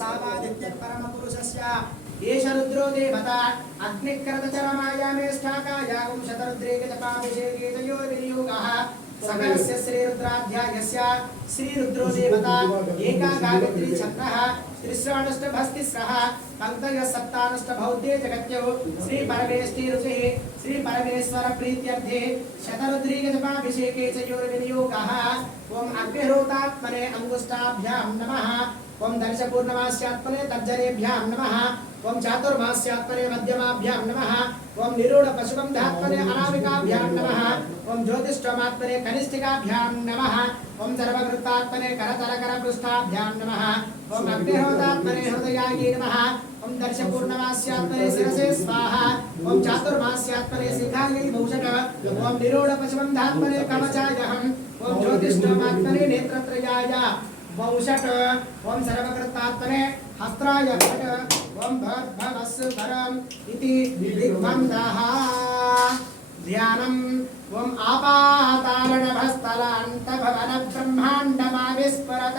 सावादित्य परमपुरुषस्य एष रुद्रो देवता अग्निकृतचरमायामेष्ठाकायागुं शतरुद्रेकजपाभिषेके तयोर्विनियोगः सकलस्य श्रीरुद्राध्यायस्य श्रीरुद्रो देवता एका गायत्री छत्रः त्रिश्राणष्टभस्तिस्रः पंक्तयः सप्तानष्टभौद्ये जगत्यो श्री परमेष्टि रुचिः श्री परमेश्वर प्रीत्यर्थे शतरुद्रीकजपाभिषेके चयोर्विनियोगः ओम अग्निहोत्रात्मने अंगुष्ठाभ्यां नमः ओम दर्शपूर्णमास्यात्मने तर्जनेभ्यां नमः ओम चातुर्मास्यात्मने मध्यमाभ्यां नमः ओम निरूढ पशुबन्धात्मने अनामिकाभ्यां नमः ओम ज्योतिष्ठमात्मने कनिष्ठिकाभ्यां नमः ओम सर्वकृतात्मने करतलकरपृष्ठाभ्यां नमः ओम अग्निहोत्रात्मने हृदयायै नमः ओम दर्शपूर्णमास्यात्मने शिरसे स्वाहा ओम चातुर्मास्यात्मने शिखायै भूषक ओम निरूढ पशुबन्धात्मने कवचायहम् ओम ज्योतिष्ठमात्मने नेत्रत्रयाय वंशट ओम सर्वकृतात्मने हस्त्राय भट ओम भवस्वरम इति दिग्बन्धः ध्यानम् ओम आपातालनभस्थलान्तभवन ब्रह्माण्डमाविस्फुरत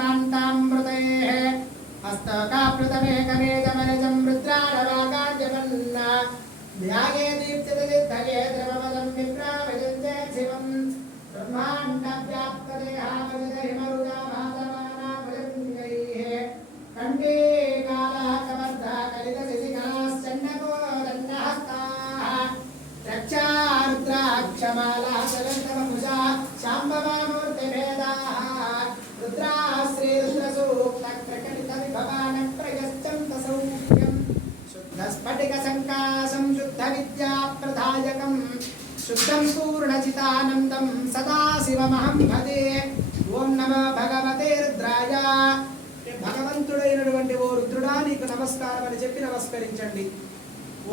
ज्योतिष्पाटिकलिङ्गमौलिविलसत्पूर्णेन्दवान्तामृतेः हस्तकाप्लुतमेकमेकमनिजं रुद्राणवाकाद्यमन्न ध्याये दीप्तितचित्तये द्रवपदं विप्रावजन्ते शिवम् ब्रह्माण्डव्याप्तदेहामरुदाभासमानाभुजङ्गैः कण्ठे कालः कबद्धः कलितशिशिखलाश्चण्डको दण्डहस्ताः रक्षारुद्राक्षमालाः चलन्तवपुषा शाम्भवामूर्तिभेदाः रुद्राः श्रीरुद्रसूक्तप्रकटितविभवानप्रयश्चन्तसौख्यम् शुद्धस्फटिकसङ्काशं शुद्धविद्याप्रदायकम् शुद्धं पूर्णचितानन्दं सदाशिवमहं भजे ओम नमो भगवते रुद्राय భగవంతుడైనటువంటి ఓ రుద్రుడా నీకు నమస్కారం అని చెప్పి నమస్కరించండి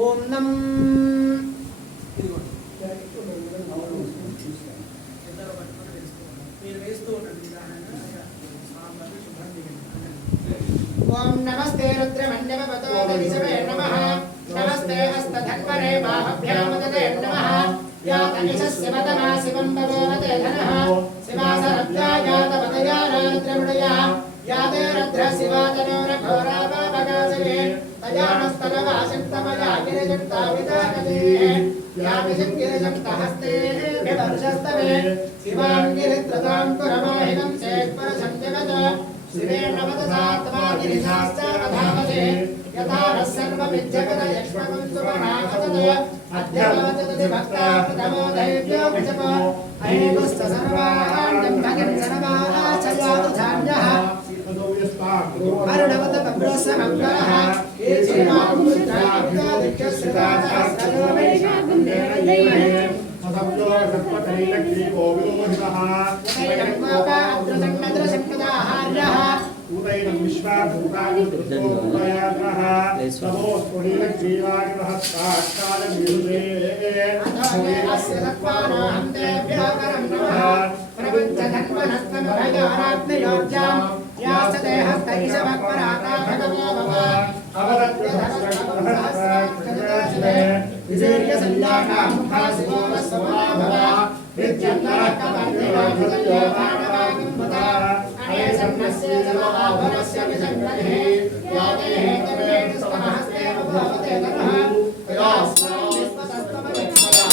ఓం నం ఓం నమస్తే రుద్రమన్యవతో దిశవే నమః నమస్తే హస్తధన్వరే బాహభ్యామదే నమః యాతనిశస్య వదనా శివం భగవతే ధనః శివాసరబ్ధ్యాయాతవదయా రుద్రముడయా యాదే రుద్ర శివాతనోరఘోరా బాబగాసే తయానస్తనవాశక్తమయా గిరిజంతా విదాకదే యామిషంగిరిజంతహస్తే వివర్షస్తవే శివాంగిరిత్రతాం కురమాహినం శేష్పరశం జగత శివేణవదసాత్మా గిరిశాస్త్రవధామసే యథారः सर्वविद्यगतयक्ष्मकं सुमहावतत अद्यवतति भक्ता प्रथमो दैव्यो वृषभ अहेतुश्च सर्वाण्यं भगन् सर्वाचयातु धान्यः अर्णवत बभ्रसमङ्गलः ये चेमामुद्रादित्यश्रितासहस्रलोमेशाकुण्डेनैः सदव्यो सत्पतैलक्ष्मीको विलोहितः उदयङ्गोपाद्रसङ्गद्रसङ्गदाहार्यः उदयनं विश्वाभूतानि दुर्गोपयात्रः तमोस्फुरिलक्ष्मीवायुहस्तात्कालं विरुदे अस्य तत्त्वानां तेभ्यः करं नमः प्रपञ्चधन्वनस्तमभयारात्मयोज्यां याश्च देहस्तैशवक्पराता भगवो भव अवदत्य धनसहस्राक्षजदाशिवे विजयसंज्ञानां मुखासिवो वस्वमा भव विद्यन्नरकवर्णिवाभृतयो मानवागुम्भता अयसन्नस्य जलवाभरस्य विसङ्गतिः यादेः तन्मेतस्तमहस्ते भवते नमः तयास्मां विश्वतस्तमयक्ष्मया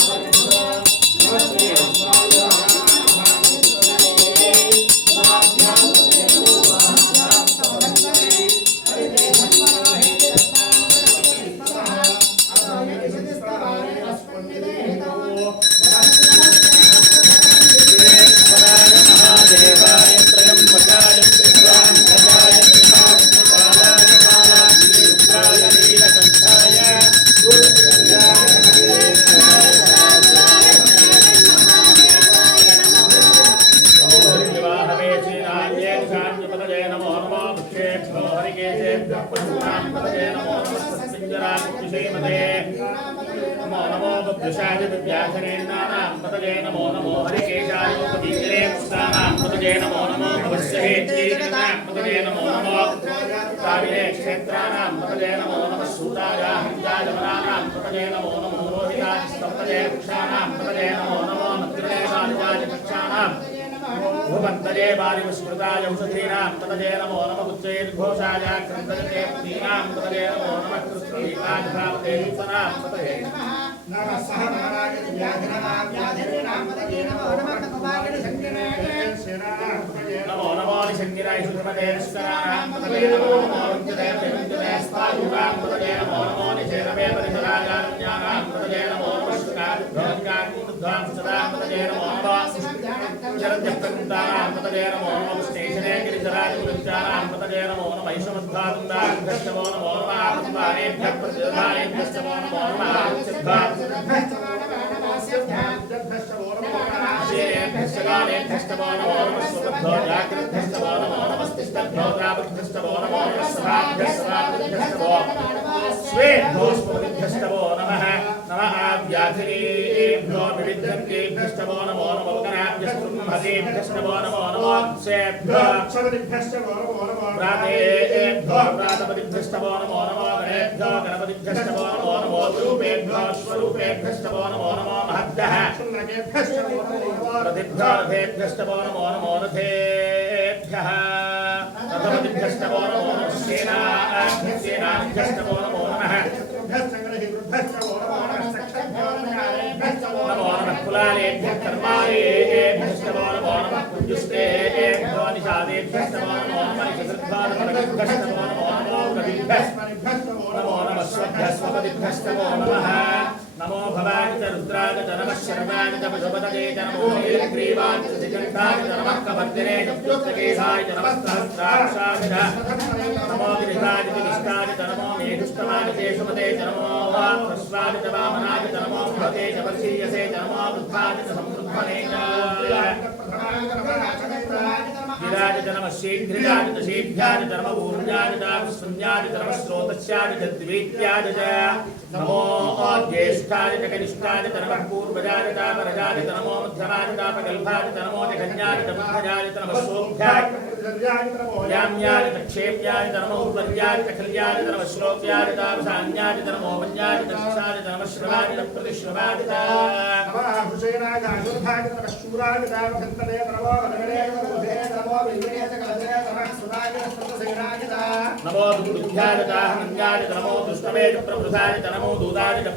नमस्ते नमो नमो हरिकेशायोपदीपे पुष्टानां पतये नमो नमो भवस्यहेत्रीनां पतये नमो नमो काविले क्षेत्राणां पतये नमो नमः सूतायां हंजाजमनानां पतये नमो नमो रोहितास्तपतये वृक्षाणां पतये नमो नमो मद्रिदेवादिवादिवृक्षाणां भूमन्तये वारिवस्मृताय औषधीनां ततये नमो नमः उच्चैर्घोषाय क्रन्दते पदीनां ततये नमो नमः कृष्णदीपाधिभावते सनां ततये नमः सह महाराज व्याधिनां ततये नमो नमः भगवान् शङ्करे नमो नमो निशङ्गिराय सुधमते निष्कराणां ततये नमो नमो वञ्चते स्वायुगां ततये नमो नमो निचेरवे परिधराजाज्ञानां ततये नमो नमः श्रुकाद्भोजकाद्भुद्धां सदां ततये नमो नमः चरत्यक्तकुन्तानां ततये नमो नमः स्टेशने गिरिजराजकुलज्जानां ततये नमो नमः ऐषमद्धातुन्दाभ्यश्च नमो नमः आत्मानेभ्यः प्रतिधानेभ्यश्च नमो नमः आदित्येभ्यश्च नमो नमः स्वबद्धो जागृभ्यश्च नमो नमः स्तिष्ठभ्यो द्रावभ्यश्च नमो नमः स्वाभ्यश्च नमो स्वेभ्यो स्मृतिभ्यश्च नमो नमः नमः व्याधिरेभ्यो विविध्यन्तेभ्यश्च नमो नमः वकराभ्यश्च ब्रह्मदेभ्यश्च नमो नमः सेभ्यश्च प्रातेभ्यो प्रातपदिभ्यश्च नमो नमः गणेभ्यो गणपतिभ्यश्च नमो नमः रूपेभ्यो स्वरूपेभ्यश्च नमो नमः महद्भ्यः प्रतिभ्यो रथेभ्यश्च नमो नमः रथेभ्यः रथपतिभ्यश्च नमो नमः सेनाभ्यश्च नमो नमः नमो नमः कुलालेभ्यः कर्मालेभ्यश्च नमो नमः कुञ्जुष्टेभ्यो निषादेभ्यश्च नमो नमः निषदृद्धानपदिभ्यश्च नमो नमः नमो नमः स्वभ्यस्वपदिभ्यश्च नमो नमः नमो भवाय च रुद्राय च नमः शर्वाय च पशुपतये च नमो नीलग्रीवाय च दिगन्धाय च नमः कपर्दिने च प्लुप्तकेशाय च नमः सहस्राक्षाय च नमो गिरिधाय च निष्ठाय च नमो मेघुष्टमाय च शेषुपते च नमो ह्रस्वाय च वामनाय च नमो भगते च वर्षीयसे च नमो वृद्धाय च संवृद्धने च गिराज च नमः शीघ्राय च शीभ्याय च नमः ऊर्जाय च शून्याय च नमः स्रोतस्याय च द्वित्याय च नमो ज्येष्ठाय च कनिष्ठाय च नमः पूर्वजाय च परजाय च नमो मध्यमाय च प्रगल्भाय च नमो निखन्याय च बुद्धजाय च नमः शोभ्याय याम्याय च क्षेम्याय च नमो उत्पर्याय च खल्याय च नमः श्लोक्याय च सान्याय च नमो वन्याय च दक्षाय च नमः श्रवाय च प्रतिश्रवाय च नमः हुसेनाय च अशुद्धाय च नमः शूराय च भक्तने नमो वदने नमो विजये च कलदे नमः सुदाय च सतसेनाय च नमो दुर्बुद्ध्याय च हन्याय च नमो दुष्टवे च प्रवृद्धाय च नमो दूताय च